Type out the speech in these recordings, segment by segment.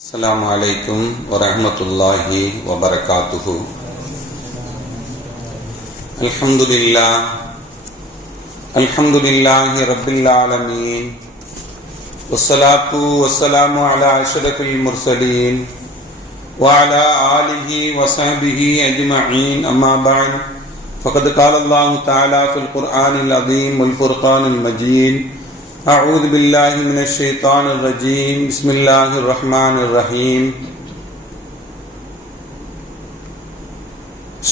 السلام عليكم ورحمة الله وبركاته. الحمد لله رب العالمين، والصلاة والسلام على أشرف المرسلين وعلى آله وصحبه أجمعين. أما بعد، فقد قال الله تعالى في القرآن العظيم والفرقان المجيد: أعوذ بالله من الشيطان الرجيم، بسم الله الرحمن الرحيم.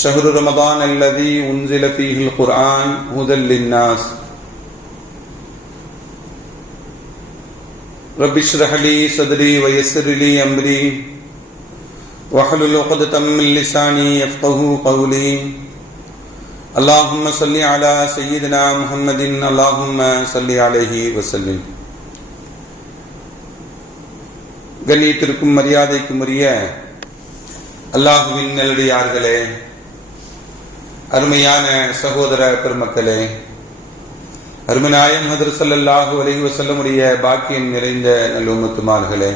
شهر رمضان الذي أنزل فيه القرآن هدى للناس. رب اشرح لي صدري ويسر لي أمري واحلل عقدة من لساني يفقهوا قولي. اللهم صل على سيدنا محمد، اللهم صل عليه وسلم. கண்ணியத்திற்கும் மரியாதைக்கும் உரிய அல்லாஹுவின் நல்லடியார்களே, அருமையான சகோதர பெருமக்களே, அருமநாயகம் ஹதரத் ஸல்லல்லாஹு அலைஹி வஸல்லம் உடைய பாக்கியம் நிறைந்த நல்லும்மத்துமார்களே,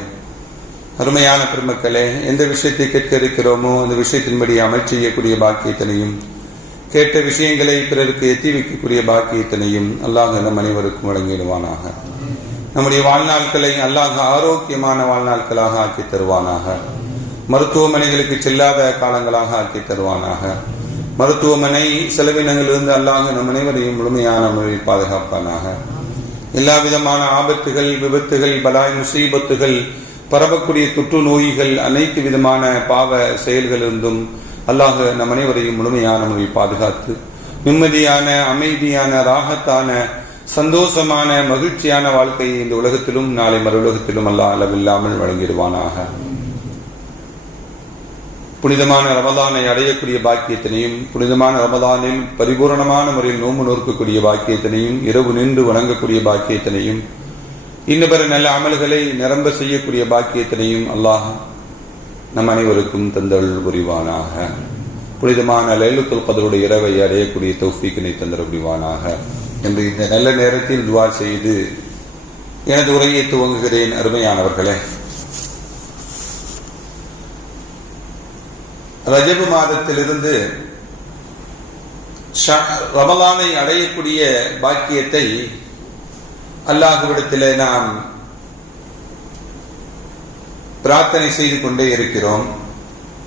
அருமையான பெருமக்களே, எந்த விஷயத்தை கேட்க இருக்கிறோமோ அந்த விஷயத்தின்படி அமல் செய்யக்கூடிய பாக்கியத்தினையும், கேட்ட விஷயங்களை பிறருக்கு எத்தி வைக்கக்கூடிய பாக்கியத்தினையும் அல்லாஹ் நம் அனைவருக்கும் வழங்கிடுவானாக. நம்முடைய வாழ்நாட்களை அல்லாஹ் ஆரோக்கியமான வாழ்நாட்களாக ஆக்கி தருவானாக. மருத்துவமனைகளுக்கு செல்லாத காலங்களாக ஆக்கி தருவானாக. மருத்துவமனை செலவினங்களிலிருந்து அல்லாஹ் நம் அனைவரையும் முழுமையான முறையில் பாதுகாப்பானாக. எல்லா விதமான ஆபத்துகள், விபத்துகள், பலாய் முசீபத்துகள், பரவக்கூடிய தொற்று நோய்கள், அனைத்து விதமான பாவ செயல்களிலிருந்தும் அல்லாஹ் நம் அனைவரையும் முழுமையான முறையில் பாதுகாத்து நிம்மதியான, அமைதியான, ராகத்தான, சந்தோஷமான, மகிழ்ச்சியான வாழ்க்கையை இந்த உலகத்திலும் நாளை மறு உலகத்திலும் அல்லாஹ் அளவில்லாமல் வழங்கிடுவானாக. புனிதமான ரமதானை அடையக்கூடிய பாக்கியத்தினையும், புனிதமான ரமதானில் பரிபூரணமான முறையில் நோன்பு நோக்கக்கூடிய பாக்கியத்தினையும், இரவு நின்று வணங்கக்கூடிய பாக்கியத்தினையும், இன்னபிற நல்ல அமல்களை நிரம்ப செய்யக்கூடிய பாக்கியத்தினையும் அல்லாஹ் நம் அனைவருக்கும் தந்தருள் புரிவானாக. புனிதமான லைலத்துல் கத்ருடைய இரவை அடையக்கூடிய தௌஃபீக்கினை தந்தருள் புரிவானாக என்று இந்த நல்ல நேரத்தில் துஆ செய்து எனது உரையை துவங்குகிறேன். அருமையானவர்களே, ரஜபு மாதத்திலிருந்து ரமலானை அடையக்கூடிய பாக்கியத்தை அல்லாஹ்விடத்திலே நாம் பிரார்த்தனை செய்து கொண்டே இருக்கிறோம்.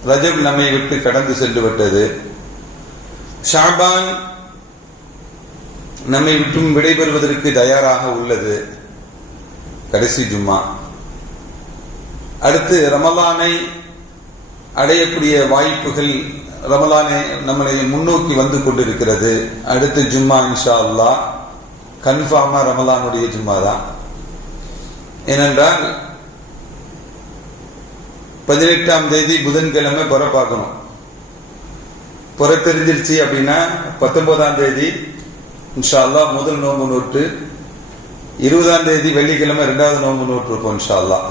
ரஜப் நம்மை விட்டு கடந்து சென்று விட்டது. ஷாபான் நம்மை விட்டும் விடைபெறுவதற்கு தயாராக உள்ளது. கடைசி ஜும்மா. அடுத்து ரமலானை அடையக்கூடிய வாய்ப்புகள், ரமலானை நம்மளை முன்னோக்கி வந்து கொண்டிருக்கிறது. அடுத்து ஜும்மா இன்ஷா அல்லாஹ் கன்ஃபார்மா ரமலானுடைய ஜும்மா தான். ஏனென்றால் 18ஆம் தேதி புதன்கிழமை புறப்பாக்கணும். புற தெரிஞ்சிருச்சு அப்படின்னா 19ஆம் தேதி இன்ஷா அல்லாஹ் முதல் நோன்பு நோட்டு, 20ஆம் தேதி வெள்ளிக்கிழமை 2வது நோன்பு நோட்டு இருப்போம் இன்ஷா அல்லாஹ்.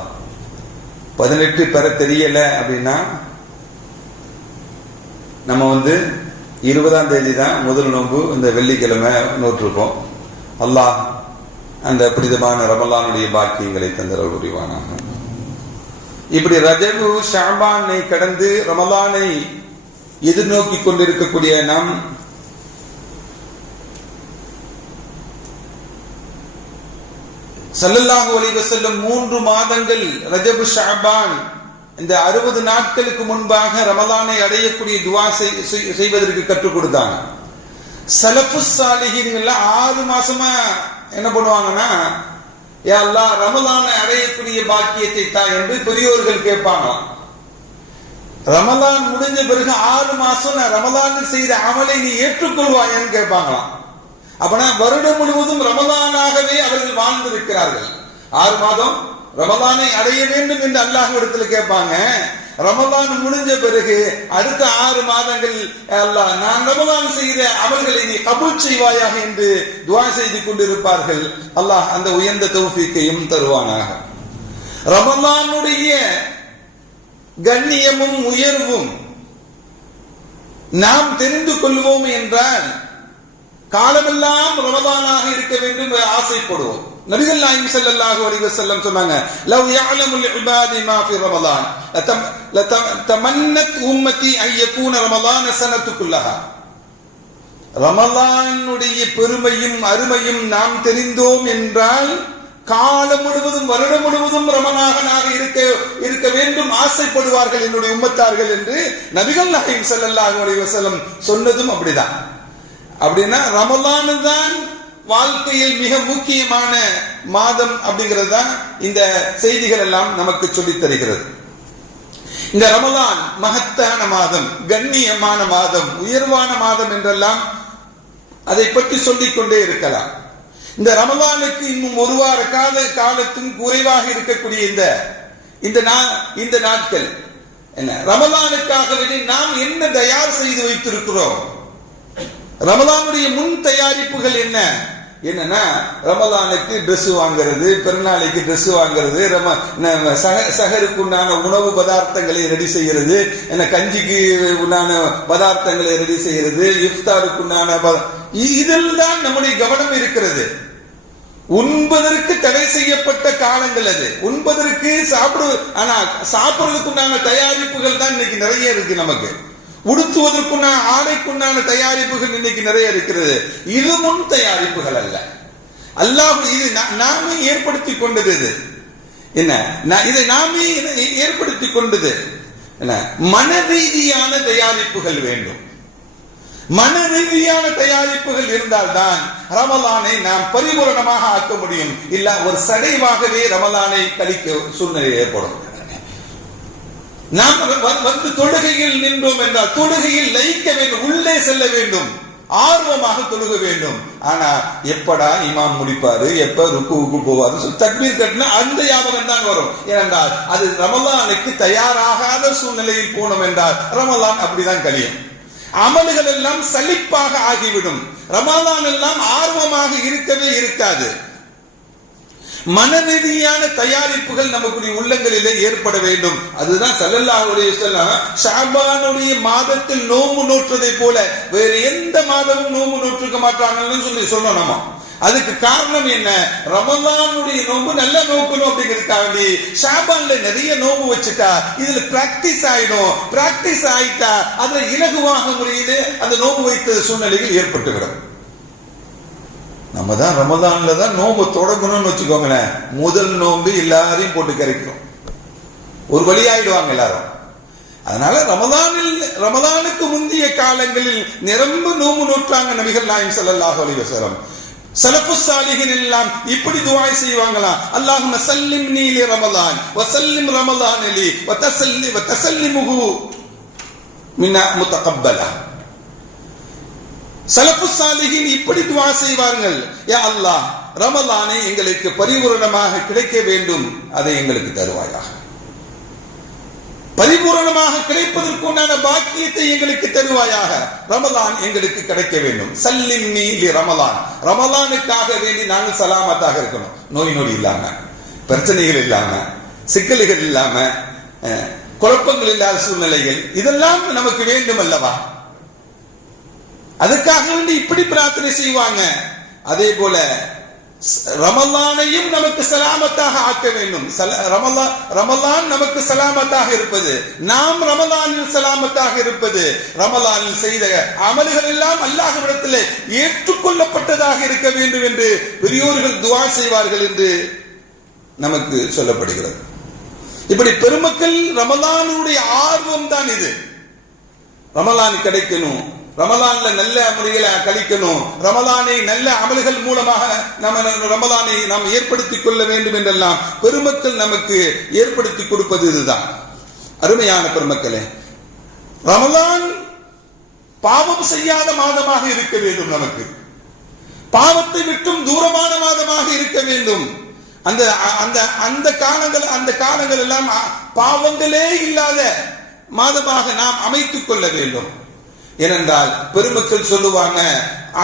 18 பெற தெரியல அப்படின்னா நம்ம 20ஆம் தேதி தான் முதல் நோன்பு, இந்த வெள்ளிக்கிழமை நோட்டிருப்போம். அல்லாஹ் அந்த புனிதமான ரமலானுடைய பாக்கியங்களை தந்தருள் புரிவானாக. இப்படி ரஜபு ஷாபானை கடந்து ரமலானை எதிர்நோக்கி கொண்டிருக்கக்கூடிய நாம் ஸல்லல்லாஹு அலைஹி வஸல்லம் 3 மாதங்கள் ரஜபு ஷாபான் இந்த 60 நாட்களுக்கு முன்பாக ரமலானை அடையக்கூடிய துஆ செய்வதற்கு கற்றுக் கொடுத்தாங்க. ஸலஃபுஸ் ஸாலிஹீன்கள் 6 மாசமா என்ன பண்ணுவாங்கன்னா, யா அல்லாஹ் ரமலானை அடையக்கூடிய பாக்கியத்தை தா என்று பெரியோர்கள் கேட்பாங்க. ரமலான் முடிஞ்ச பிறகு 6 மாசம் நான் ரமலானில் செய்த அமலை நீ ஏற்றுக்கொள்வாயன்னு கேட்பாங்களாம். அப்பனா வருடம் முழுவதும் ரமலானாகவே அவர்கள் வாழ்ந்திருக்கிறார்கள். 6 மாதம் ரமலானை அடைய வேண்டும் என்று அல்லாஹ்விடத்தில் கேட்பாங்க. ரமலான் முடிஞ்ச பிறகு அடுத்த 6 மாதங்கள் அல்லாஹ் நான் ரமலான் செய்த அமல்களை நீ கபூல் செய்வாயாக என்று துஆ செய்து கொண்டிருப்பார்கள். அல்லாஹ் அந்த உயர்ந்த தௌஃபீக்கையும் தருவானாக. ரமலானுடைய கண்ணியமும் உயர்வும் நாம் தெரிந்து கொள்வோம் என்றால் காலமெல்லாம் ரமலானாக இருக்க வேண்டும் என்று ஆசைப்படுவோம். நபிகள் நாயகம் ஸல்லல்லாஹு அலைஹி வஸல்லம் சொன்னாங்க, லவ் யஅலமுல் இபாதி மா ஃபி ரமலான் லதமன்னத் உம்மதி அன் யகூன ரமலான ஸனத்து குல்லஹா. ரமலானுடைய பெருமையும் அருமையும் நாம் தெரிந்தோம் என்றால் காலம் முழுவதும் வருடம் முழுவதும் ரமலானாக இருக்க வேண்டும் ஆசைப்படுவார்கள் என்னுடைய உம்மத்தார்கள் என்று நபிகள் நாயகம் ஸல்லல்லாஹு அலைஹி வஸல்லம் சொன்னதும் அப்படிதான். அப்படின்னா ரமலான் தான் வாழ்க்கையில் மிக முக்கியமான மாதம் அப்படிங்கிறது தான் இந்த செய்திகள் எல்லாம் நமக்கு சொல்லித் தருகிறது. இந்த ரமலான் மகத்தான மாதம், கண்ணியமான மாதம், உயர்வான மாதம் என்றெல்லாம் அதை பற்றி சொல்லிக் கொண்டே இருக்கலாம். இந்த ரமலானுக்கு இன்னும் ஒரு வார காலத்தும் குறைவாக இருக்கக்கூடிய இந்த நாட்கள் என்ன, ரமலானுக்காக நாம் என்ன தயார் செய்து வைத்திருக்கிறோம்? ரமலானுடைய முன் தயாரிப்புகள் என்னன்னா ரமலானுக்கு ட்ரெஸ் வாங்குறது, பெருநாளைக்கு ட்ரெஸ் வாங்குறது, சஹருக்கு உண்டான உணவு பதார்த்தங்களை ரெடி செய்யறது, கஞ்சிக்கு உண்டான பதார்த்தங்களை ரெடி செய்யறது, இஃப்தாருக்கு உண்டான இதில் தான் நம்முடைய கவனம் இருக்கிறது. உண்பதற்கு தடை செய்யப்பட்ட காலங்கள் அது. உண்பதற்கு சாப்பிடுறதுக்கு உண்டான தயாரிப்புகள் தான் இன்னைக்கு நிறைய இருக்கு. நமக்கு உடுத்துவதற்குண்டான ஆடைக்குண்டான தயாரிப்புகள் இன்னைக்கு நிறைய இருக்கிறது. இது முன் தயாரிப்புகள் அல்ல. அல்லாஹ் இது நாமே ஏற்படுத்தி கொண்டது. இது என்ன, இதை நாமே ஏற்படுத்தி கொண்டது. மன ரீதியான தயாரிப்புகள் வேண்டும். மன ரீதியான தயாரிப்புகள் இருந்தால்தான் ரமலானை நாம் பரிபூரணமாக ஆக்க முடியும். இல்ல ஒரு சடைவாகவே ரமலானை கழிக்க சூழ்நிலை ஏற்படும். நாம் வந்து தொழுகையில் நின்றோம் என்றால் தொழுகையில் லயிக்க வேண்டும், உள்ளே செல்ல வேண்டும், ஆர்வமாக தொழுக வேண்டும். ஆனா எப்படா இமாம் முடிப்பாரு, எப்ப ருக்குவுக்கு போவாரு, தக்பீர் கட்டினா அந்த ஞாபகம் தான் வரும். ஏனென்றால் அது ரமலானுக்கு தயாராகாத சூழ்நிலையில் போனோம் என்றால் ரமலான் அப்படிதான் கழியும். அமல்கள் எல்லாம் சலிப்பாக ஆகிவிடும். ரமலான் எல்லாம் ஆர்வமாக இருக்கவே இருக்காது. மனரீதியான தயாரிப்புகள் நமக்குடைய உள்ளங்களிலே ஏற்பட வேண்டும். அதுதான் ஸல்லல்லாஹு அலைஹி வஸல்லம் ஷஅபானுடைய மாதத்தில் நோன்பு நோற்றதை போல வேறு எந்த மாதமும் நோன்பு நோற்றுக்க மாட்டாங்கன்னு சொல்லணும். அதுக்கு காரணம் என்ன? ரமலானுடைய நோன்பு நல்லா நோக்கணும் அப்படிங்கிறதுக்காக ஷாபான்ல நிறைய நோன்பு வச்சுட்டா இதுல பிராக்டிஸ் ஆயிடும். பிராக்டிஸ் ஆயிட்டா அதுல இலகுவாக முறையிலே அந்த நோன்பு வைத்த சூழ்நிலைகள் ஏற்பட்டுவிடும். நம்ம தான் ரமலான்ல தான் நோன்பு தொடங்கணும்னு வச்சுக்கோங்களேன், முதல் நோன்பு எல்லாரையும் போட்டு கரைக்கிறோம், ஒரு வழி ஆயிடுவாங்க எல்லாரும். அதனால ரமலானுக்கு முந்தைய காலங்களில் நிரம்ப நோன்பு நோற்றாங்க நபிகள் நாயகம் ஸல்லல்லாஹு அலைஹி வஸல்லம். ஸலஃபுஸ் ஸாலிஹீன் எல்லாம் இப்படி துஆ செய்வாங்களாம், அல்லாஹும்ம ஸல்லிம்னி லி ரமலான் வ ஸல்லிம் ரமலான் லி வ தஸல்லிமுஹு மின்னா முத்தகப்பலா. ஸலஃபுஸ் ஸாலிஹீன் இப்படி துஆ செய்வார்கள், யா அல்லாஹ் ரமலானை எங்களுக்கு பரிபூரணமாக கிடைக்க வேண்டும், அதை எங்களுக்கு தருவாயாக. பரிபூரணமாக கிடைப்பதற்குண்டான பாக்கியத்தை எங்களுக்கு தருவாயாக. ரமலான் எங்களுக்கு கிடைக்க வேண்டும். சல்லிம்னி லி ரமலான், ரமலானுக்காக வேண்டி நாங்கள் சலாமத்தாக இருக்கணும், நோய் நொடி இல்லாம, பிரச்சனைகள் இல்லாம, சிக்கல்கள் இல்லாம, குழப்பங்கள் இல்லாத சூழ்நிலைகள் இதெல்லாம் நமக்கு வேண்டும் அல்லவா? அதுக்காக வேண்டி இப்படி பிரார்த்தனை செய்வாங்க. அதே போல ரமலானையும் நமக்கு சலாமத்தாக ஆக்க வேண்டும். ரமலான் நமக்கு சலாமத்தாக இருப்பது, நாம் ரமலானில் சலாமத்தாக இருப்பது, ரமலானில் செய்த அமல்கள் எல்லாம் அல்லாஹ்விடத்தில் ஏற்றுக்கொள்ளப்பட்டதாக இருக்க வேண்டும் என்று பெரியோர்கள் துஆ செய்வார்கள் என்று நமக்கு சொல்லப்படுகிறது. இப்படி பெருமக்கள் ரமலானுடைய ஆர்வம் தான் இது. ரமலான் கிடைக்கணும், ரமலான்ல நல்ல முறைகளை கழிக்கணும், ரமலானை நல்ல அமல்கள் மூலமாக ரமலானை நாம் ஏற்படுத்திக் கொள்ள வேண்டும் என்றெல்லாம் பெருமக்கள் நமக்கு ஏற்படுத்தி கொடுப்பது இதுதான். அருமையான பெருமக்களே, ரமலான் பாவம் செய்யாத மாதமாக இருக்க வேண்டும், நமக்கு பாவத்தை விட்டும் தூரமான மாதமாக இருக்க வேண்டும். அந்த காலங்கள் எல்லாம் பாவங்களே இல்லாத மாதமாக நாம் அமைத்துக் கொள்ள வேண்டும். ஏனென்றால் பெருமக்கள் சொல்லுவாங்க,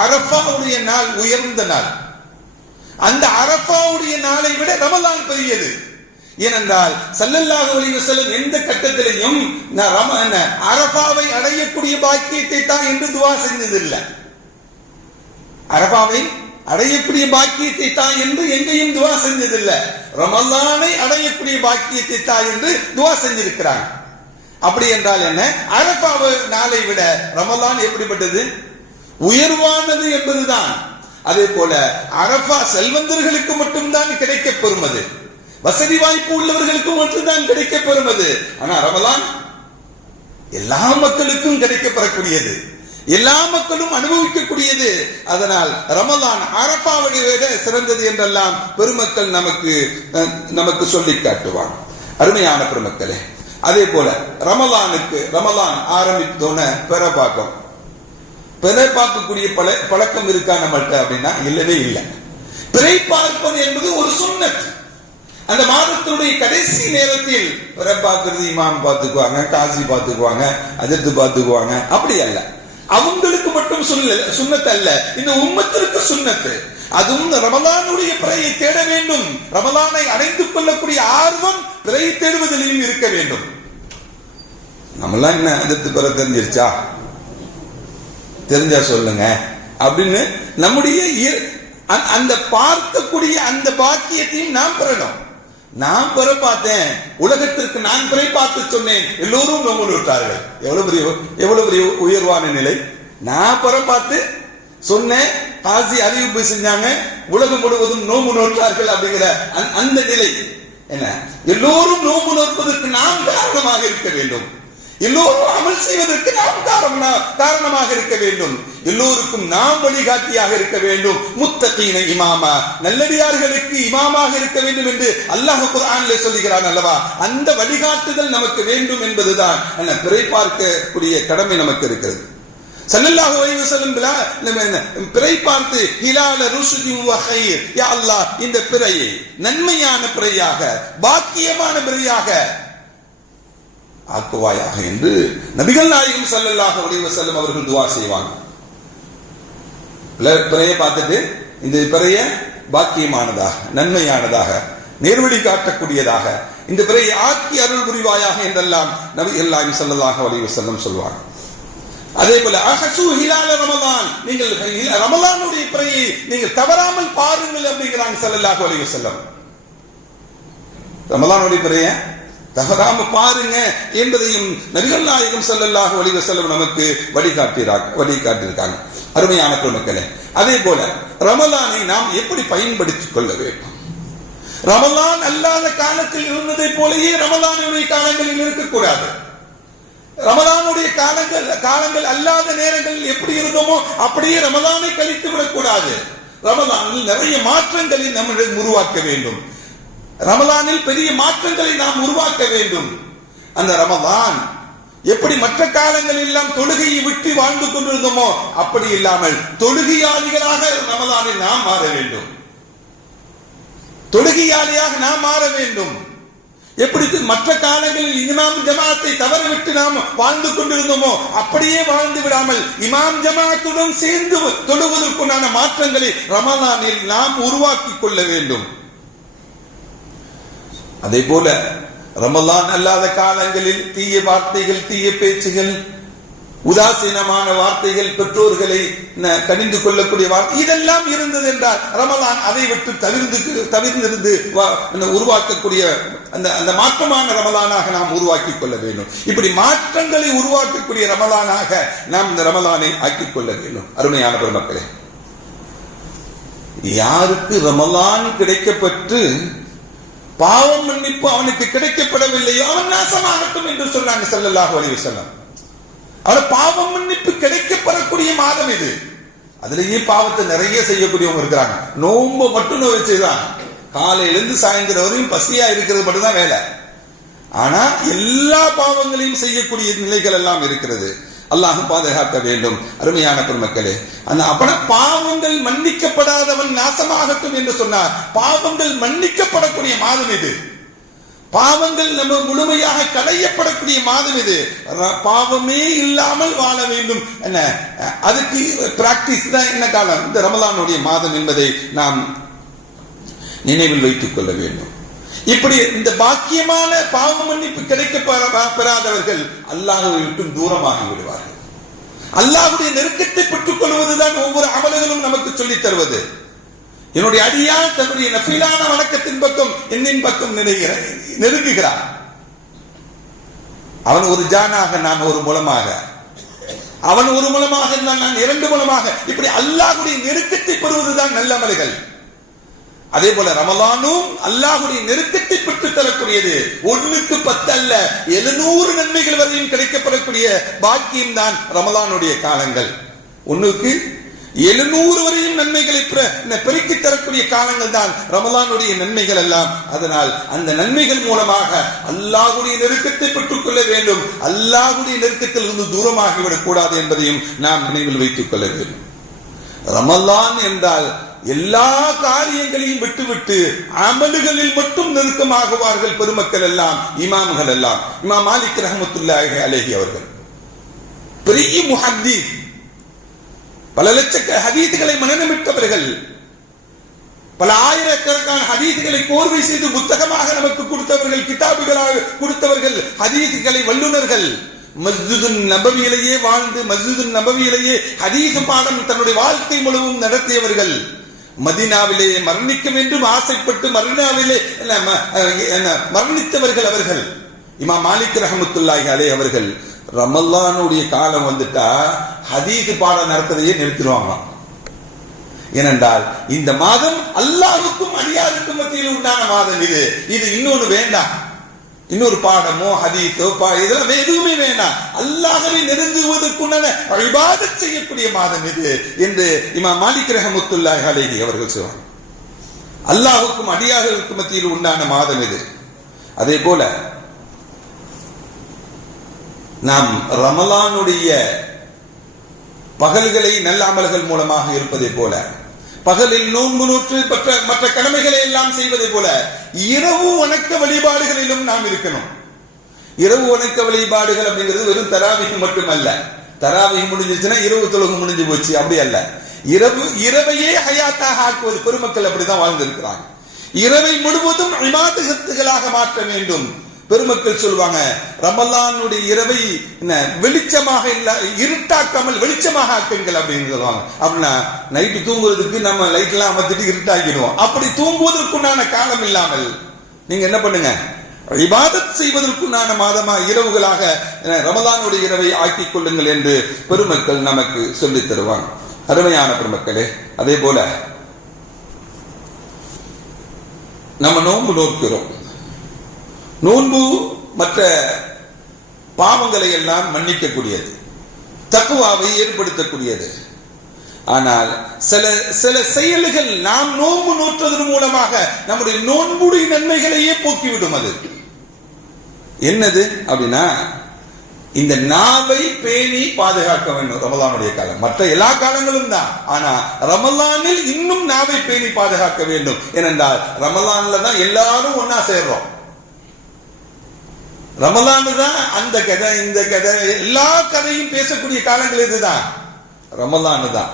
அரஃபாவுடைய நாள் உயர்ந்த நாள். அந்த அரஃபாவுடைய நாளை விட ரமலான் பெரியது. ஏனென்றால் ஸல்லல்லாஹு அலைஹி வஸல்லம் எந்த கட்டத்திலையும் அரஃபாவை அடையக்கூடிய பாக்கியத்தை தான் என்று துஆ செஞ்சதில்லை. அரஃபாவை அடையக்கூடிய பாக்கியத்தை தான் என்று எங்கேயும் துவா செஞ்சதில்லை. ரமலானை அடையக்கூடிய பாக்கியத்தை தான் என்று துவா செஞ்சிருக்கிறாங்க. அப்படி என்றால் என்ன? அரஃபா நாளை விட ரமலான் எப்படிப்பட்டது? உயர்வானது என்பதுதான். அதே போல அரஃபா செல்வந்தர்களுக்கு மட்டும்தான் கிடைக்க பெறுவது, வசதி வாய்ப்பு உள்ளவர்களுக்கு மட்டும்தான் கிடைக்க பெறுவது. ஆனா ரமலான் எல்லா மக்களுக்கும் கிடைக்கப்பெறக்கூடியது, எல்லா மக்களும் அனுபவிக்கக்கூடியது. அதனால் ரமலான் அரஃபாவை விட சிறந்தது என்றெல்லாம் பெருமக்கள் நமக்கு சொல்லி காட்டுவாங்க. அருமையான பெருமக்களே, அதே போல ரமலான் ஆரம்பித்தோன பெற பார்க்கக்கூடிய பழக்கம் இருக்கா நம்மள்கிட்ட அப்படின்னா இல்லவே இல்லை. பிறை பார்ப்பது என்பது ஒரு சுன்னத். அந்த மாதத்தினுடைய கடைசி நேரத்தில் பிறை பார்க்கிறது இமாம் பார்த்துக்குவாங்க, காசி பார்த்துக்குவாங்க, அதிர்த்து பார்த்துக்குவாங்க. அப்படி அல்ல, அவங்களுக்கு மட்டும் சுன்னத் அல்ல, இந்த உம்மத்திற்கு சுன்னத்து. அதுவும் ரமலானுடைய பிறையை தேட வேண்டும். ரமலானை அடைந்து கொள்ளக்கூடிய ஆர்வம் பிறையை தேடுவதிலும் இருக்க வேண்டும். நம்மளாம் என்ன அதிர்த்து பெற தெரிஞ்சிருச்சா? தெரிஞ்சா சொல்லுங்க அப்படின்னு நம்முடைய அந்த பார்க்கக்கூடிய அந்த பாக்கியத்தையும் நாம் பெறணும். நான் பெற பார்த்தேன், உலகத்திற்கு நான் பிறை பார்த்து சொன்னேன், எல்லோரும் நோம்பு நோட்டார்கள். எவ்வளவு பெரிய உயர்வான நிலை! நான் பெற பார்த்து சொன்னேன், காசி அறிவிப்பு செஞ்சாங்க, உலகம் முழுவதும் நோம்பு நோட்டார்கள் அப்படிங்கிற அந்த நிலை என்ன? எல்லோரும் நோம்பு நோற்பதற்கு நாம் காரணமாக இருக்க வேண்டும். எல்லோரும் அமல் செய்வதற்கு நாம் காரணமாக இருக்க வேண்டும். எல்லோருக்கும் நாம் வழிகாட்டியாக இருக்க வேண்டும். முத்தகீன இமாமா, நல்லடியார்களுக்கு இமாமாக இருக்க வேண்டும் என்று அல்லாஹ் குர்ஆனிலே சொல்கிறான் அல்லவா? அந்த வழிகாட்டுதல் நமக்கு வேண்டும் என்பதுதான் பிறை பார்க்கக்கூடிய கடமை நமக்கு இருக்கிறது. ஸல்லல்லாஹு அலைஹி வஸல்லம் பிறை பார்த்து ஹிலால ருஷ்தின் வ கைர், யா அல்லாஹ் இந்த பிறையை நன்மையான பிறையாக, பாக்கியமான பிறையாக ஆக்குவாயாக என்று நபிகள் நாயகம் ஸல்லல்லாஹு அலைஹி வஸல்லம் அவர்கள் துஆ செய்வாங்க. பிறையை பார்த்துட்டு இந்த பிறையை பாக்கியமானதாக, நன்மையானதாக, நேர்வழி காட்டக்கூடியதாக இந்த பிறையை ஆக்கி அருள் புரிவாயாக என்றெல்லாம் நபிகள் நாயகம் ஸல்லல்லாஹு அலைஹி வஸல்லம் சொல்வாங்க. அதே போல அஹசு ஹிலால ரமலான், நீங்கள் ரமலானுடைய பிறையை நீங்கள் தவறாமல் பாருங்கள் அப்படிங்கிறாங்க ஸல்லல்லாஹு அலைஹி வஸல்லம். ரமலானுடைய பிறையை தவறாம பாருங்க என்பதையும் நபிகள் நாயகம் ஸல்லல்லாஹு அலைஹி வஸல்லம் நமக்கு வழிகாட்டியிருக்காங்க. அருமையான பெருமக்களே, அதே போல ரமலானை நாம் எப்படி பயன்படுத்திக் கொள்ள வேண்டும்? ரமலான் அல்லாத காலத்தில் இருந்ததை போலயே ரமலானுடைய காலங்களில் இருக்கக்கூடாது. ரமலானுடைய காலங்கள் அல்லாத நேரங்களில் எப்படி இருந்தோமோ அப்படியே ரமலானை கழித்து விடக்கூடாது. ரமலானில் நிறைய மாற்றங்களை நம்மிடம் உருவாக்க வேண்டும். ரமலானில் பெரிய மாற்றங்களை நாம் உருவாக்க வேண்டும். அந்த ரமலான் எப்படி மற்ற காலங்களில் எல்லாம் தொழுகையை விட்டு வாழ்ந்து கொண்டிருந்தோமோ அப்படி இல்லாமல் தொழுகையாளிகளாக ரமலானில் நாம் மாற வேண்டும். தொழுகையாளியாக நாம் மாற வேண்டும். எப்படி மற்ற காலங்களில் இமாம் ஜமாத்தை தவறவிட்டு நாம் வாழ்ந்து கொண்டிருந்தோமோ அப்படியே வாழ்ந்து விடாமல் இமாம் ஜமாத்துடன் சேர்ந்து தொழுவதற்குண்டான மாற்றங்களை ரமலானில் நாம் உருவாக்கி கொள்ள வேண்டும். அதே போல ரமலான் அல்லாத காலங்களில் தீய வார்த்தைகள், தீய பேச்சுகள், உதாசீனமான வார்த்தைகள், பெற்றோர்களை கடிந்து கொள்ளக்கூடிய வார்த்தை இதெல்லாம் இருந்தது என்றால் ரமலான் அதை விட்டு தவிர்ந்திருந்து உருவாக்கக்கூடிய அந்த மாற்றமான ரமலானாக நாம் உருவாக்கி கொள்ள வேண்டும். இப்படி மாற்றங்களை உருவாக்கக்கூடிய ரமலானாக நாம் இந்த ரமலானை ஆக்கிக் கொள்ள வேண்டும். அருமையான பெருமக்களே, யாருக்கு ரமலான் கிடைக்கப்பட்டு பாவம் மன்னிப்பு அவனுக்கு கிடைக்கப்படவில்லையோ அவன் நாசமாகட்டும் என்று சொன்னாங்க ஸல்லல்லாஹு அலைஹி வஸல்லம். அவன் பாவம் மன்னிப்பு கிடைக்கப்படக்கூடிய மாதம் இது. அதுலயே பாவத்தை நிறைய செய்யக்கூடியவங்க இருக்கிறாங்க. நோன்பு மட்டும் வச்சுதான் காலையிலிருந்து சாயந்தரம் வரையும் பசியா இருக்கிறது மட்டும்தான் வேலை. ஆனா எல்லா பாவங்களையும் செய்யக்கூடிய நிலைகள் எல்லாம் இருக்கிறது. அல்லாஹ் பாதுகாக்க வேண்டும். அருமையான பெருமக்களே, அந்த பாவங்கள் மன்னிக்கப்படாதவன் நாசமாகட்டும் என்று சொன்னார். பாவங்கள் மன்னிக்கப்படக்கூடிய மாதம் இது. பாவங்கள் நம்ம முழுமையாக களையப்படக்கூடிய மாதம் இது. பாவமே இல்லாமல் வாழ வேண்டும். என்ன அதுக்கு பிராக்டிஸ் தான் என்ன காலம்? இந்த ரமலானுடைய மாதம் என்பதை நாம் நினைவில் வைத்துக் கொள்ள வேண்டும். இப்படி இந்த பாக்கியமான பாவ மன்னிப்பு கிடைக்க பெறாதவர்கள் அல்லாஹ்வை விட்டு தூரமாகி விடுவார்கள். அல்லாஹ்வுடைய நெருக்கத்தை பெற்றுக் கொள்வதுதான் ஒவ்வொரு அமல்களும் நமக்கு சொல்லித் தருவது. என்னுடைய அடியான் தன்னுடைய நஃபிலான வணக்கத்தின் பக்கம் என்னின் பக்கம் நெருங்குகிறான். அவன் ஒரு ஜானாக, நான் ஒரு மூலமாக, அவன் ஒரு மூலமாக இருந்தால் நான் 2 மூலமாக, இப்படி அல்லாஹ்வுடைய நெருக்கத்தை பெறுவதுதான் நல்ல அமல்கள். அதே போல ரமலானும் அல்லாஹ்வுடைய நெருக்கத்தை பெற்றுத் தரக்கூடியது. 1க்கு 10 அல்ல, 700 நன்மைகள் வரையும் கிடைக்கப்படக்கூடிய பாக்கியம் தான் ரமலானுடைய காலங்கள். 1க்கு 700 வரையும் நன்மைகளை பெருக்கி தரக்கூடிய காலங்கள் தான் ரமலானுடைய நன்மைகள் எல்லாம். அதனால் அந்த நன்மைகள் மூலமாக அல்லாஹ்வுடைய நெருக்கத்தை பெற்றுக் கொள்ள வேண்டும். அல்லாஹ்வுடைய நெருக்கத்தில் இருந்து தூரமாகிவிடக் கூடாது என்பதையும் நாம் நினைவில் வைத்துக் கொள்ள வேண்டும். ரமலான் என்றால் எல்லா காரியங்களையும் விட்டுவிட்டு அமல்களில் மட்டும் நெருக்கமாகுவார்கள் பெருமக்கள் எல்லாம், இமாம்கள் எல்லாம். இமாம் மாலிக் ரஹ்மத்துல்லாஹி அலைஹி அவர்கள் பெரிய முஹத்தீஸ், பல லட்ச ஹதீஸ்களை மனனமிட்டவர்கள், பல ஆயிரக்கணக்கான ஹதீஸ்களை கோர்வை செய்து புத்தகமாக நமக்கு கொடுத்தவர்கள், கிதாபுகளாக கொடுத்தவர்கள், ஹதீஸ்களை வல்லுநர்கள். மஸ்ஜிதுன் நபவியிலேயே வாழ்ந்து மஸ்ஜிதுன் நபவியிலேயே ஹதீஸ் பாடம் தன்னுடைய வாழ்க்கை முழுவதும் நடத்தியவர்கள். மதீனாவிலே மரணிக்க வேண்டும் ஆசைப்பட்டு மதீனாவிலே மரணித்தவர்கள் அவர்கள். இமாம் மாலிக் ரஹ்மத்துல்லாஹி அலைஹி அவர்கள் ரமலானுடைய காலம் வந்துட்டா ஹதீஸ் பாடம் நடத்துறதையே நிறுத்திடுவாங்க. ஏனென்றால் இந்த மாதம் அல்லாஹ்வுக்கும் அடியாருக்கும் மத்தியில் உண்டான மாதம் இது. இது இன்னொன்னு வேண்டாம், இன்னொரு பாடமோ ஹதீஸோ இதெல்லாம் எதுவுமே வேண்டாம். அல்லாஹ்வை நெருங்குவதற்குண்டான இபாதத் செய்யக்கூடிய மாதம் இது என்று இமாம் மாலிக் ரஹ்மத்துல்லாஹி அலைஹி அவர்கள் சொல்றாங்க. அல்லாஹ்வுக்கும் அடியார்களுக்கும் மத்தியில் உண்டான மாதம் இது. அதே போல நாம் ரமலானுடைய பகல்களை நல்ல அமல்கள் மூலமாக இருப்பதை போல, பகலில் நோன்பு நூற்று மற்ற கடமைகளை எல்லாம் செய்வதை போல இரவு வணக்க வழிபாடுகளிலும் நாம் இருக்கணும். இரவு வணக்க வழிபாடுகள் அப்படிங்கிறது வெறும் தராவிஹ் மட்டுமல்ல. தராவிஹ் முடிஞ்சிச்சுன்னா இரவு தொழுகை முடிஞ்சு போச்சு, அப்படி அல்ல. இரவையே ஹயாத்தாக ஆக்குவது, பெருமக்கள் அப்படிதான் வாழ்ந்திருக்கிறாங்க. இரவை முழுவதும் இபாதத்துகளாக மாற்ற வேண்டும். பெருமக்கள் சொல்லுவாங்க, ரமலானுடைய இரவை வெளிச்சமாக இல்ல, இருட்டாக்காமல் வெளிச்சமாக ஆக்குங்கள் அப்படின்னு சொல்லுவாங்க. அப்படின்னா நைட்டு தூங்குறதுக்கு நம்ம லைட் எல்லாம் அமர்த்திட்டு இருட்டாக்கிடுவோம். அப்படி தூங்குவதற்குண்டான காலம் இல்லாமல் நீங்க என்ன பண்ணுங்க, இபாதத் செய்வதற்குண்டான மாதமா இரவுகளாக ரமலானுடைய இரவை ஆக்கிக் கொள்ளுங்கள் என்று பெருமக்கள் நமக்கு சொல்லித் தருவாங்க. அருமையான பெருமக்களே, அதே போல நம்ம நோன்பு நோக்கிறோம். நோன்பு மற்ற பாவங்களை எல்லாம் மன்னிக்கக்கூடியது, தக்வாவை ஏற்படுத்தக்கூடியது. ஆனால் சில செயல்கள் நாம் நோன்பு நோற்றதன் மூலமாக நம்முடைய நோன்புடைய நன்மைகளையே போக்கிவிடும். அது என்னது அப்படின்னா, இந்த நாவை பேணி பாதுகாக்க வேண்டும் ரமலானுடைய காலம். மற்ற எல்லா காலங்களும் தான், ஆனா ரமலானில் இன்னும் நாவை பேணி பாதுகாக்க வேண்டும். ஏனென்றால் ரமலான்ல தான் எல்லாரும் ஒன்னா சேர்றோம். ரமலானு தான் அந்த கதை இந்த கதை எல்லா கதையும் பேசக்கூடிய காலங்கள் இதுதான், ரமலானு தான்.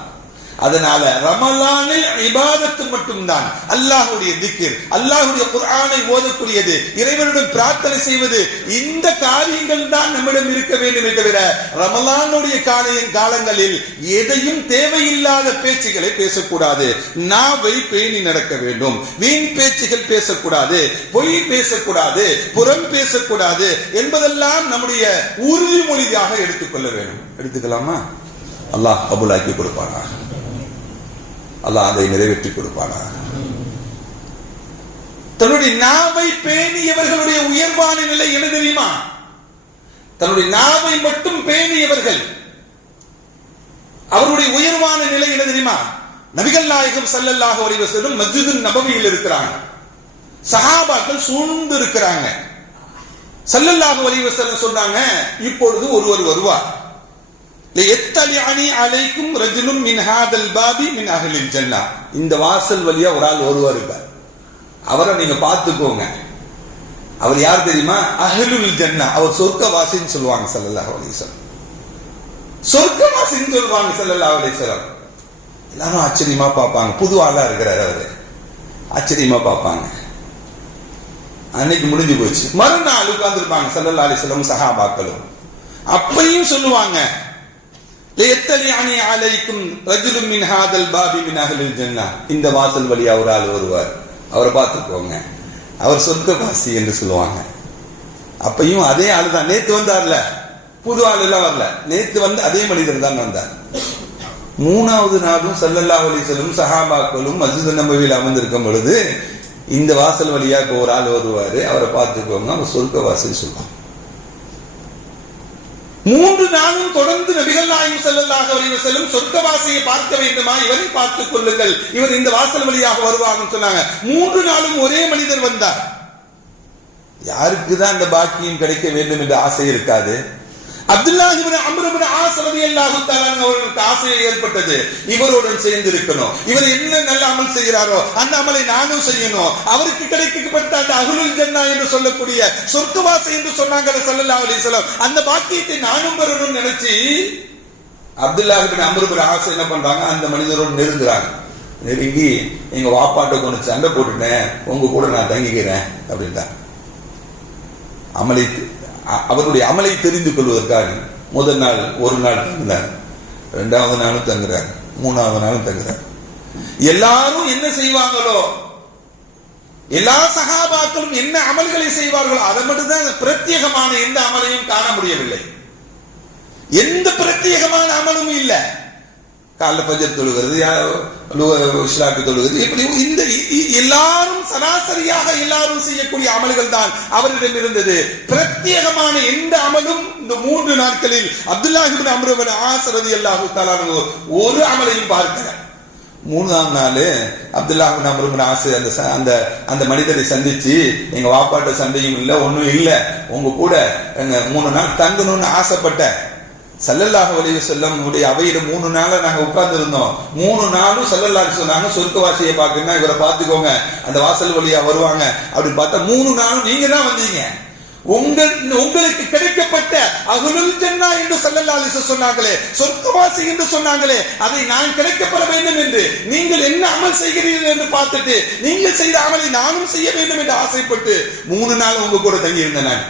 அதனால ரமலானில் இபாதத்து மட்டும்தான், அல்லாஹ்வுடைய திக்ர், அல்லாஹ்வுடைய குர்ஆனை ஓதக்கூடியது, இறைவனுடன் பிரார்த்தனை செய்வது, இந்த காரியங்கள் தான் நம்மிடம் இருக்க வேண்டும். தவிர ரமலானுடைய காலங்களில் எதையும் தேவையில்லாத பேச்சுகளை பேசக்கூடாது. நாவை பேணி நடக்க வேண்டும். வீண் பேச்சுகள் பேசக்கூடாது, பொய் பேசக்கூடாது, புறம் பேசக்கூடாது என்பதெல்லாம் நம்முடைய உறுதிமொழியாக எடுத்துக்கொள்ள வேண்டும். எடுத்துக்கலாமா? அல்லாஹ் கபூலாக்கி கொடுப்பானா? அல்லாஹ் அதை நிறைவேற்றி கொடுப்பானா? தன்னுடைய நாவை பேணியவர்களுடைய உயர்வான நிலை என்ன தெரியுமா? தன்னுடைய நாவை மட்டும் பேணியவர்கள் அவருடைய உயர்வான நிலை என்ன தெரியுமா? நபிகள் நாயகம் ஸல்லல்லாஹு அலைஹி வஸல்லம் மஸ்ஜிதுன் நபவியில் இருக்கிறாங்க, சஹாபாக்கள் சூழ்ந்து இருக்கிறாங்க. ஸல்லல்லாஹு அலைஹி வஸல்லம் சொன்னாங்க, இப்பொழுது ஒருவர் வருவார், அலைக்கும் ரஜுலும் மின் ஹாதல் பாபி மின் அஹ்லில் ஜன்னah. இந்த வாசல் வழியா ஒரு ஆள் வருவார், அவரை நீங்க பார்த்துக்கோங்க. அவர் யார் தெரியுமா? அஹ்லுல் ஜன்னah, அவர் சொர்க்கவாசின்னு சொல்லுவாங்க ஸல்லல்லாஹு அலைஹி வஸல்லம். சொர்க்கவாசின்னு சொல்லுவாங்க ஸல்லல்லாஹு அலைஹி வஸல்லம். எல்லாரும் ஆச்சரியமா பார்ப்பாங்க, புது ஆளா இருக்கிறார் அவரு, ஆச்சரியமா பார்ப்பாங்க. அன்னைக்கு முடிஞ்சு போச்சு. மறுநாள் உட்கார்ந்து இருப்பாங்க ஸல்லல்லாஹு அலைஹி வஸல்லம் சஹாபாக்களும். அப்பையும் சொல்லுவாங்க, லயத்தலிஅனி அலைக்கும் ரஜுலுன் மின் ஹாதல் பாபி மின் அஹ்லில் ஜன்னah. இந்த வாசல் வழியா ஒரு ஆள் வருவார், அவரை பார்த்துக்கோங்க, அவர் சொர்க்கவாசி என்று சொல்லுவாங்க. அப்பையும் அதே ஆளு தான், நேத்து வந்தார்ல, புது ஆள் எல்லாம் வரல, நேத்து வந்து அதே மனிதர் தான் வந்தார். மூணாவது நாளும் ஸல்லல்லாஹு அலைஹி வஸல்லம் சஹாபாக்களும் மஸ்ஜித் நபவியில் அமர்ந்திருக்கும் பொழுது இந்த வாசல் வழியா ஒரு ஆள் வருவாரு, அவரை பார்த்துக்கோங்க, அவர் சொர்க்கவாசி சொல்லுவாங்க. 3 நாளும் தொடர்ந்து நபிகள் நாயகம் ஸல்லல்லாஹு அலைஹி வஸல்லம் சொர்க்கவாசியை பார்க்க வேண்டுமா, இவரை பார்த்துக் கொள்ளுங்கள், இவர் இந்த வாசல் வழியாக வருவாங்கன்னு சொன்னாங்க. 3 நாளும் ஒரே மனிதர் வந்தார். யாருக்குதான் அந்த பாக்கியம் கிடைக்க வேண்டும் என்ற ஆசை இருக்காது? அப்துல்லாஹ் இப்னு அம்ர் இப்னு ஆஸ் ரலியல்லாஹு தஆலா அவர்களுக்கு ஆசை ஏற்பட்டது, இவருடன் சேர்ந்து இருக்கணும், இவர் என்ன நல்ல அமல் செய்கிறாரோ அந்த அமலை நானும் செய்யணும், அவருக்கு கிடைக்கப்பட்ட அந்த அஹ்லுல் ஜன்னah என்று சொல்லக்கூடிய சொர்க்கவாசி என்று சொன்னாங்க ஸல்லல்லாஹு அலைஹி வஸல்லம், அந்த பாக்கியத்தை நானும் பெறணும்னு நினைச்சு அப்துல்லாஹ் இப்னு அம்ர் இப்னு ஆஸ் என்ன பண்றாங்க, அந்த மனிதரோடு நெருங்குறாங்க. நெருங்கி எங்க வாப்பாட்ட கொண்டு சண்டை போட்டுட்டேன், உங்க கூட நான் தங்கிக்கிறேன் அப்படின்ட்டாங்க. அவருடைய அமலை தெரிந்து கொள்வதற்காக முதல் நாள் ஒரு நாள் தங்குறார், 2வது நாளும் தங்குறார், 3வது நாளும் தங்குறார். எல்லாரும் என்ன செய்வாங்களோ, எல்லா சஹாபாக்களும் என்ன அமல்களை செய்வார்களோ அதை மட்டும்தான், பிரத்யேகமான எந்த அமலையும் காண முடியவில்லை. எந்த பிரத்யேகமான அமலும் இல்லை. காலைல ஃபஜர் தொழுகிறது, இஷ்ராக்கு தொழுகிறது, இப்படி இந்த எல்லாரும் சராசரியாக எல்லாரும் செய்யக்கூடிய அமல்கள் தான் அவரிடம் இருந்தது. பிரத்யேகமான எந்த அமலும் இந்த 3 நாட்களில் அப்துல்லாஹ் இப்னு அம்ர் இப்னு ஆஸ் ரலியல்லாஹு தஆலா ஒரு அமலையும் பார்க்கல. 3ஆம் நாள் அப்துல்லாஹ் இப்னு அம்ர் இப்னு ஆஸ் அந்த மனிதரை சந்திச்சு, எங்க வாப்பாட்ட சண்டையும் இல்லை, ஒன்னும் இல்லை, உங்க கூட 3 நாள் தங்கணும்னு ஆசைப்பட்டேன். ஸல்லல்லாஹு அலைஹி வஸல்லம் உடைய அவையில 3 நாளா நாங்க உட்கார்ந்து இருந்தோம். 3 நாளும் ஸல்லல்லாஹு சொன்னாங்க, சொர்க்கவாசியை பார்க்கணும்னா இவரை பார்த்துக்கோங்க, அந்த வாசல் வழியா வருவாங்க அப்படின்னு பார்த்தா 3 நாளும் நீங்க தான் வந்தீங்க. உங்களுக்கு கிடைக்கப்பட்ட அஹ்லுல் ஜன்னah என்று ஸல்லல்லாஹு அலைஹி வஸல்லம் சொன்னாங்களே, சொர்க்கவாசி என்று சொன்னாங்களே, அதை நான் கிடைக்கப்பட வேண்டும் என்று நீங்கள் என்ன அமல் செய்கிறீர்கள் என்று பார்த்துட்டு நீங்கள் செய்த அமலை நானும் செய்ய வேண்டும் என்று ஆசைப்பட்டு 3 நாள் உங்க கூட தங்கி இருந்தேன்.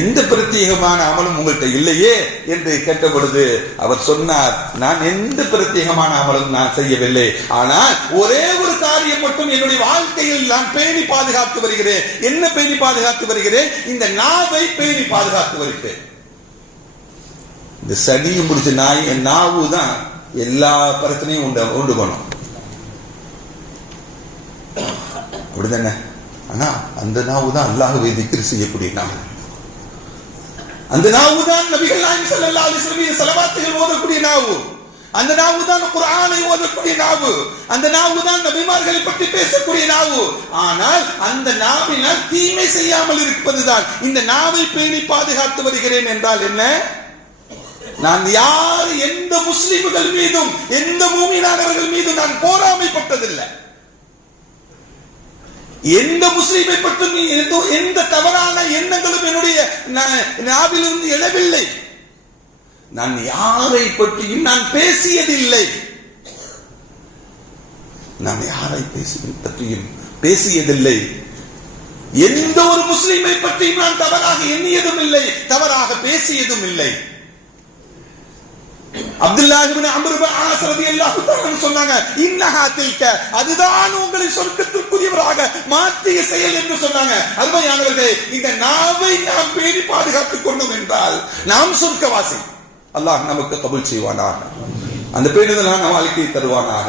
எந்த பிரத்யேகமான அமலும் உங்கள்கிட்ட இல்லையே என்று கேட்டபொழுது அவர் சொன்னார், நான் எந்த பிரத்யேகமான அமலும் நான் செய்யவில்லை, ஆனால் ஒரே ஒரு காரியம் மட்டும் என்னுடைய வாழ்க்கையில் நான் பேணி பாதுகாத்து வருகிறேன். என்ன பேணி பாதுகாத்து வருகிறேன்? இந்த நாவை பேணி பாதுகாத்து வருகிறேன். இந்த சனியும் முடிச்ச நாவு தான் எல்லா பிரச்சனையும் உண்டு பண்ணும், அப்படிதானே? ஆனா அந்த நாவு தான் அல்லாஹ்வை திக்ர் செய்யக்கூடிய நாவு. அந்த நாவு தான் நபிகள் நாயகம் ஸல்லல்லாஹு அலைஹி வஸல்லம் ஸலவாத்துகள் ஓதக்கூடிய நாவு. அந்த நாவு தான் குர்ஆனை ஓதக்கூடிய நாவு. அந்த நாவு தான் நபிமார்களை பற்றி பேசக்கூடிய நாவு. ஆனால் அந்த நாவினால் தீமை செய்யாமல் இருப்பதுதான். இந்த நாவை பேணி பாதுகாத்து வருகிறேன் என்றால் என்ன? நான் எந்த முஸ்லிம்கள் மீதும் எந்த மூமினானவர்கள் மீதும் நான் போராமைப்பட்டதில்லை. எந்த முஸ்லிமை பற்றும் எந்த தவறான எண்ணங்களும் என்னுடைய நாவிலிருந்து எழவில்லை. நான் யாரை பற்றியும் நான் பேசியதில்லை. நான் யாரை பற்றியும் பேசியதில்லை. எந்த ஒரு முஸ்லிமை பற்றியும் நான் தவறாக எண்ணியதும் இல்லை, தவறாக பேசியதும் இல்லை. அப்துல்லாஹ் இப்னு அம்ர் இப்னு ஆஸ் ரலியல்லாஹு தஆலா சொன்னாங்க, இன்னஹா தில்க, அதுதான் உங்களை சொர்க்கத்திற்குரியவராக மாற்றிய செயல் என்று சொன்னாங்க. அருமையானவர்களே, இந்த நாவை நாம் பேணி பாதுகாத்துக் கொண்டோம் என்றால் நாம் சொர்க்கவாசி. அல்லாஹ் நமக்கு கபூல் செய்வானாக, அந்த பேணுதலான வாழ்க்கையை தருவானாக.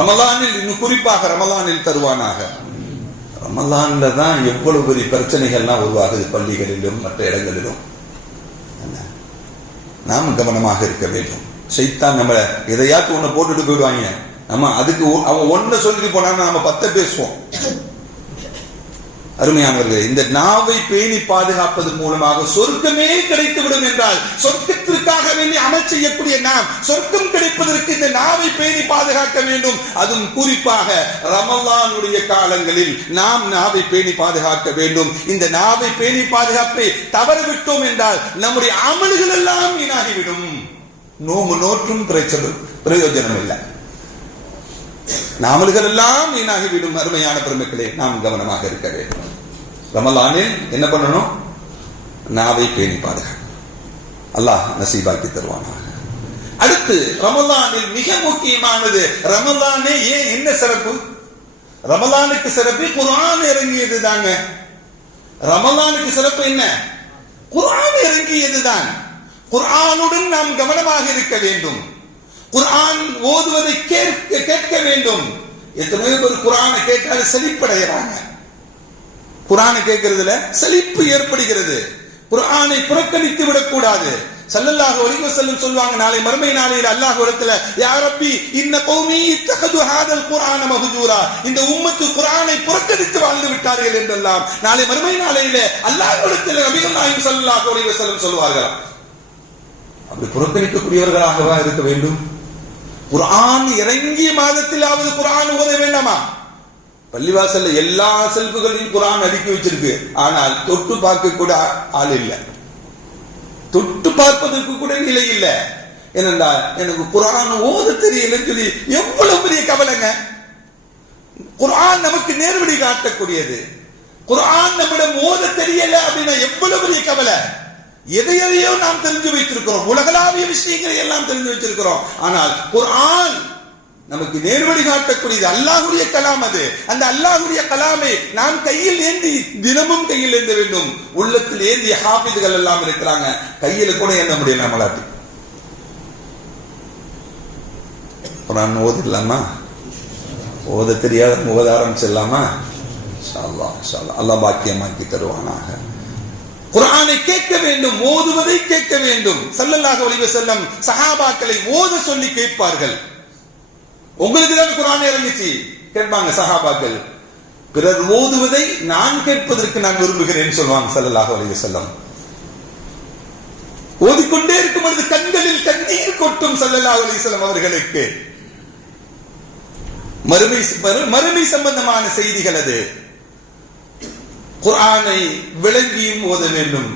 ரமலானில், இன்னும் குறிப்பாக ரமலானில் தருவானாக. ரமலான்ல தான் எவ்வளவு பெரிய பிரச்சனைகள்லாம் உருவாகுது, பள்ளிகளிலும் மற்ற இடங்களிலும். நாம் கவனமாக இருக்க வேண்டும். ஷைத்தான் நம்ம எதையாச்சும் ஒண்ணு போட்டுட்டு போயிடுவாங்க. நம்ம அதுக்கு அவன் ஒண்ணு சொல்லிட்டு போனான்னு நம்ம 10 பேசுவோம். அருமையானவர்களே, இந்த நாவை பேணி பாதுகாப்பது மூலமாக சொர்க்கமே கிடைத்துவிடும் என்றால், சொர்க்கத்திற்காக வேண்டி அமல் செய்யக்கூடிய நாம் சொர்க்கம் கிடைப்பதற்கு இந்த நாவை பேணி பாதுகாக்க வேண்டும். அதுவும் குறிப்பாக ரமலானுடைய காலங்களில் நாம் நாவை பேணி பாதுகாக்க வேண்டும். இந்த நாவை பேணி பாதுகாப்பை தவறவிட்டோம் என்றால் நம்முடைய அமல்கள் எல்லாம் வீணாகிவிடும். நோம்பு நோற்றும் பிரயோஜனம் இல்லை, அமல்கள் எல்லாம் வீணாகிவிடும். அருமையான பெருமக்களே, நாம் கவனமாக இருக்க வேண்டும். ரமலானில் என்ன பண்ணணும்? நாவை பேணி பாதுகாக்க அல்லாஹ் நசீபாக்கி தருவானாக. அடுத்து ரமலானில் மிக முக்கியமானது, ரமலானே ஏன் என்ன சிறப்பு? ரமலானுக்கு சிறப்பு குர்ஆன் இறங்கியது தாங்க. ரமலானுக்கு சிறப்பு என்ன? குர்ஆன் இறங்கியதுதான். குர்ஆனுடன் நாம் கவனமாக இருக்க வேண்டும். குர்ஆன் ஓதுவதை கேட்க வேண்டும். எத்தனையோ பேர் குர்ஆனை கேட்டால் செழிப்படைகிறாங்க. குர்ஆனை கேட்கிறதுல செழிப்பு ஏற்படுகிறது. குர்ஆனை புறக்கணித்து விடக்கூடாது. ஸல்லல்லாஹு அலைஹி வஸல்லம் சொல்வாங்க, நாளை மறுமை நாளையில் அல்லாஹ் இடத்துல, யா ரப்பி இன்ன கௌமி இத்தகது ஹாதல் குர்ஆன மஹ்ஜூரா, இந்த உம்மத்து குர்ஆனை புறக்கணித்து வாழ்ந்து விட்டார்கள் என்றெல்லாம் நாளை மறுமை நாளையிலே அல்லாஹ் இடத்துல நபிகள் நாயகம் ஸல்லல்லாஹு அலைஹி வஸல்லம் சொல்வார்கள். அப்படி புறக்கணிக்கக்கூடியவர்களாகவா இருக்க வேண்டும்? குர்ஆன் இறங்கிய மாதத்திலாவது குர்ஆன் ஓத வேண்டாமா? பள்ளிவாசல்ல எல்லா செல்ஃபுகளையும் குர்ஆன் அடுக்கி வச்சிருக்கு, ஆனால் தொட்டு பார்க்க கூட ஆள் இல்லை, தொட்டு பார்ப்பதற்கு கூட நிலை இல்லை. ஏனென்றால் எனக்கு குர்ஆன் ஓத தெரியலன்னு சொல்லி எவ்வளவு பெரிய கவலைங்க. குர்ஆன் நமக்கு நேர்வழி காட்டக்கூடியது. குர்ஆன் நம்மிடம் ஓத தெரியல அப்படின்னா எவ்வளவு பெரிய கவலை. எதையோ நாம் தெரிஞ்சு வைத்திருக்கிறோம், உலகளாவிய விஷயங்களை எல்லாம் தெரிஞ்சு வச்சிருக்கிறோம். ஆனால் குர்ஆன் நமக்கு நேர்வழி காட்டக்கூடியது. அல்லாஹ்வுடைய கலாம் அது. அந்த அல்லாஹ்வுடைய கலாமை நாம் கையில் ஏந்தி, தினமும் கையில் ஏந்த வேண்டும். உள்ளத்தில் ஏந்திய ஹாஃபிதுகள் எல்லாம் இருக்கிறாங்க, கையில கூட ஏந்த முடியல நம்மளாட்டி. குர்ஆன் ஓதிடலாமா? ஓத தெரியாத ஓத ஆரம்பிச்சிடலாமா? இன்ஷா அல்லாஹ், இன்ஷா அல்லாஹ். அல்லாஹ் பாக்கியமாக்கி தருவானாக. குர்ஆனை கேட்க வேண்டும், ஓதுவதை கேட்க வேண்டும். ஸல்லல்லாஹு அலைஹி வஸல்லம் சஹாபாக்களை ஓத சொல்லி கேட்பார்கள். உங்களுக்கு தான் குர்ஆன் இறங்கிச்சு கேட்பாங்க சஹாபாக்கள். பிறர் ஓதுவதை நான் கேட்பதற்கு நான் விரும்புகிறேன் சொல்வாங்க ஸல்லல்லாஹு அலைஹி வஸல்லம். ஓதிக்கொண்டே இருக்கும் பொழுது கண்களில் கண்ணீர் கொட்டும் ஸல்லல்லாஹு அலைஹி வஸல்லம் அவர்களுக்கு. மறுமை சம்பந்தமான செய்திகள் அது. குர்ஆனை விளங்கியும் ஓத வேண்டும்.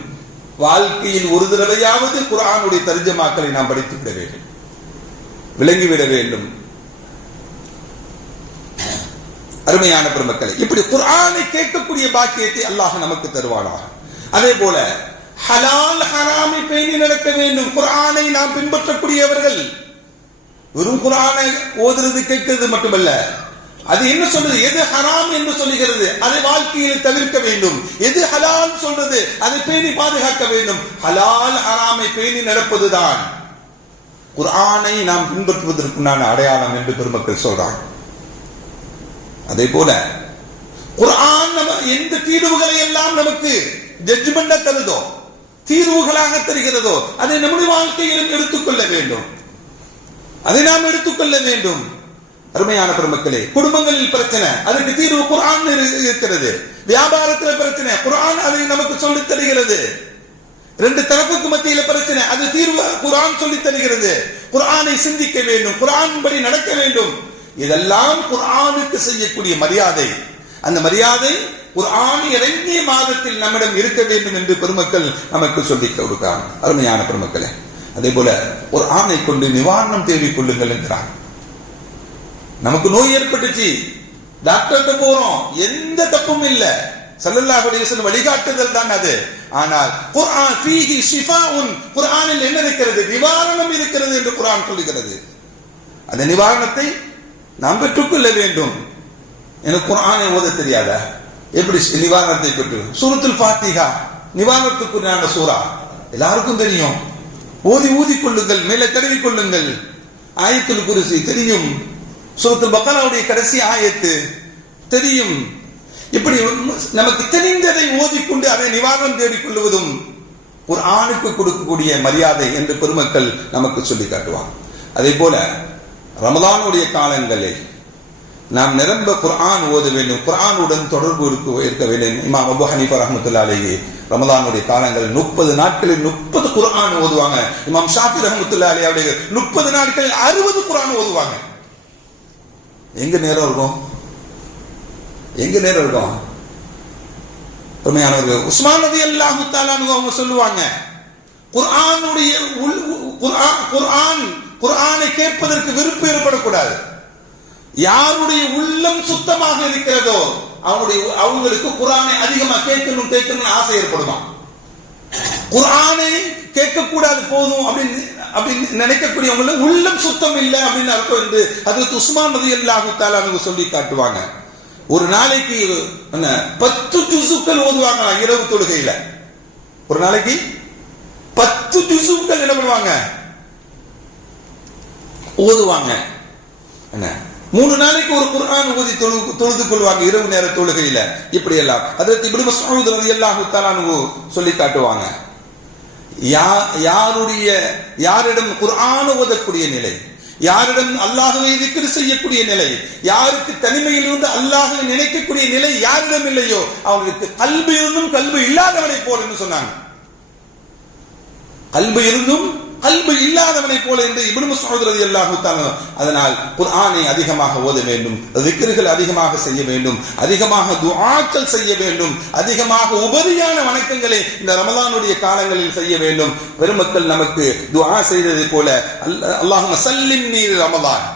வாழ்க்கையில் ஒரு தடவையாவது குர்ஆனுடைய தர்ஜமாக்களை நாம் படித்து விட வேண்டும், விளங்கிவிட வேண்டும். அருமையான பெருமக்களை, இப்படி குர்ஆனை கேட்கக்கூடிய பாக்கியத்தை அல்லாஹ் நமக்கு தருவானாக. அதே போல ஹலால் ஹராமை பேணி நடக்க வேண்டும். குர்ஆனை நாம் பின்பற்றக்கூடியவர்கள் வெறும் குர்ஆனை ஓதுறது கேட்கிறது மட்டுமல்ல, அது என்ன சொல்றது, எது ஹராம் என்று சொல்லுகிறது அதை வாழ்க்கையில் தவிர்க்க வேண்டும். எது ஹலால் சொல்றது அதை பேணி பாதுகாக்க வேண்டும். ஹலால் ஹராமை பேணி நடப்பதுதான் குர்ஆனை நாம் பின்பற்றுவதற்குண்டான அடையாளம் என்று பெருமக்கள் சொல்றாங்க. அதே போல குர்ஆன் எந்த தீர்வுகளை எல்லாம் நமக்கு ஜட்ஜ்மெண்டா தருதோ, தீர்வுகளாக தருகிறதோ, அதை நம்முடைய வாழ்க்கையிலும் எடுத்துக்கொள்ள வேண்டும். அதை நாம் எடுத்துக்கொள்ள வேண்டும். அருமையான பெருமக்களே, குடும்பங்களில் பிரச்சனை, அதுக்கு தீர்வு குர்ஆன் இருக்கிறது. வியாபாரத்தில் பிரச்சனை, குர்ஆன் அதை நமக்கு சொல்லித் தருகிறது. ரெண்டு தரப்புக்கு மத்தியில பிரச்சனை, அது தீர்வு குர்ஆன் சொல்லித் தருகிறது. குர்ஆனை சிந்திக்க வேண்டும், குர்ஆன் படி நடக்க வேண்டும். இதெல்லாம் குர்ஆனுக்கு செய்யக்கூடிய மரியாதை. அந்த மரியாதை குர்ஆன் இறங்கிய மாதத்தில் நம்மிடம் இருக்க வேண்டும் என்று பெருமக்கள் நமக்கு சொல்லிக் கொடுக்கிறாங்க. அருமையான பெருமக்களே, அதே போல குர்ஆனை கொண்டு நிவாரணம் தேடிக் கொள்ளுங்கள் என்கிறார். நமக்கு நோய் ஏற்பட்டுச்சு, டாக்டர்கிட்ட போறோம், எந்த தப்பும் இல்ல, ஸல்லல்லாஹு அலைஹி வஸல்லம் வழிகாட்டுதல் தான் அது. ஆனால் குர்ஆன் ஃபீஹி ஷிஃபாஉன், குர்ஆனில் என்ன இருக்கிறது, நிவாரணம் இருக்கிறது என்று குர்ஆன் சொல்லுகிறது. அந்த நிவாரணத்தை நாம் பெற்றுக்கொள்ள வேண்டும். எனக்கு குர்ஆனை ஓத தெரியாத, எப்படி நிவாரணத்தை பெற்று? சூரத்துல் ஃபாத்திஹா நிவாரணத்துக்குரிய சூரா, எல்லாருக்கும் தெரியும். ஊதி கொள்ளுங்கள், மேலே தடவி கொள்ளுங்கள். ஆயத்துல் குர்சி தெரியும், சூரத்துல் பக்ராவுடைய கடைசி ஆயத்து தெரியும். இப்படி நமக்கு தெரிந்ததை ஓதிக்கொண்டு அதை நிவாரணம் தேடிக் கொள்வதும் குர்ஆனுக்கு கொடுக்கக்கூடிய மரியாதை என்று பெருமக்கள் நமக்கு சொல்லி காட்டுவாங்க. அதே போல ரமலானுடைய காலங்களில் நாம் நிரம்ப குர்ஆன் ஓத வேண்டும், குர்ஆனுடன் தொடர்பு இருக்க வேண்டும். இமாம் அபூ ஹனீஃபா ரஹ்மத்துல்லாஹி அலைஹி ரமலானுடைய காலங்களில் 30 நாட்களில் 30 குர்ஆன் ஓதுவாங்க. இமாம் ஷாஃபி ரஹ்மத்துல்லாஹி அலைஹி அவர்கள் 30 நாட்களில் 60 குர்ஆன் ஓதுவாங்க. எங்க நேரம் இருக்கும்? எங்க நேரம் இருக்கும்? உண்மையானவர்கள் உஸ்மான் ரலியல்லாஹு தஆலா அவங்க சொல்லுவாங்க, குர்ஆனுடைய குர்ஆனை கேட்பதற்கு விருப்பம் ஏற்படக்கூடாது. யாருடைய உள்ளம் சுத்தமாக இருக்கிறதோ அவங்களுக்கு குர்ஆனை அதிகமா கேட்கணும் ஆசை ஏற்படுமா? குர்ஆனை கேட்கக்கூடாது போதும் அப்படின்னு நினைக்கக்கூடியவங்கள உள்ளம் சுத்தம் இல்லை அப்படின்னு அர்த்தம் என்று ஹஜ்ரத் உஸ்மான் ரலியல்லாஹு தஆலா அன்ஹு சொல்லி காட்டுவாங்க. ஒரு நாளைக்கு 10 ஜுசுக்கள் ஓதுவாங்க இரவு தொழுகையில. ஒரு நாளைக்கு 10 ஜுசுக்கள் என்ன பண்ணுவாங்க, ஓதுவாங்க. என்ன 3 நாளைக்கு ஒரு குர்ஆன் ஓதி தொழுது கொள்வாங்க இரவு நேர தொழுகையில. இப்படி எல்லாம் ஹஜ்ரத் இப்னு மஸ்ஊத் ரலியல்லாஹு தஆலா அன்ஹு சொல்லி காட்டுவாங்க. யாரிடம் குர்ஆன் ஓதக்கூடிய நிலை, யாரிடம் அல்லாஹ்வை திக்ர் செய்யக்கூடிய நிலை, யாருக்கு தனிமையில் இருந்து அல்லாஹ்வை நினைக்கக்கூடிய நிலை யாரிடம் இல்லையோ அவனுக்கு கல்பு இருந்தும் கல்பு இல்லாதவனை போல என்று சொன்னாங்க. கல்பு இருந்தும் கல்பு இல்லாதவனை போல என்று இப்னு மஸ்ஊத் ரலியல்லாஹு தஆலா. அதனால் குர்ஆனை அதிகமாக ஓத வேண்டும், திக்ர்கள் அதிகமாக செய்ய வேண்டும், அதிகமாக துஆக்கள் செய்ய வேண்டும், அதிகமாக உபரியான வணக்கங்களை இந்த ரமலானுடைய காலங்களில் செய்ய வேண்டும். பெருமக்கள் நமக்கு துஆ செய்ததை போல அல்லாஹும்ம சல்லிம்னி ரமலான்,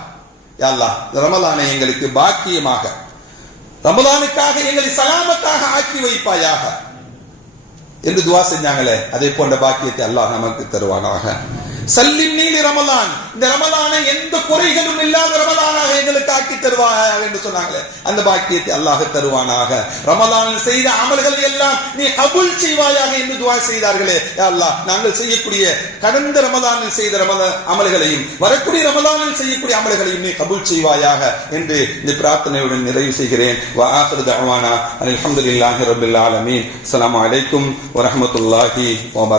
யா அல்லாஹ் ரமலானை எங்களுக்கு பாக்கியமாக, ரமலானுக்காக எங்களை சலாமத்தாக ஆக்கி வைப்பாயாக என்று துஆ செஞ்சாங்களே, அதே போன்ற பாக்கியத்தை அல்லாஹ் நமக்கு தருவானாக. சல்லிம்னி ரமலான், இந்த ரமலானை எந்த குறைகளும் இல்லாத ரமலானாக எங்களுக்கு ஆக்கி தருவாயாக என்று சொன்னாங்களே, அந்த பாக்கியத்தை அல்லாஹ் தருவானாக. ரமலானில் செய்த அமல்கள் எல்லாம் நீ கபூல் செய்வாயாக என்று துஆ செய்தார்களே, யா அல்லாஹ் நாங்கள் செய்யக்கூடிய கடந்த ரமலானில் செய்த அமல்களையும் வரக்கூடிய ரமலானில் செய்யக்கூடிய அமல்களையும் நீ கபூல் செய்வாயாக என்று இந்த பிரார்த்தனையுடன் நிறைவு செய்கிறேன். வ ஆகிரு தஅவானா அல்ஹம்துலில்லாஹி ரப்பில் ஆலமீன். அஸ்ஸலாமு அலைக்கும் வ ரஹ்மத்துல்லாஹி வ பரகாத்துஹு.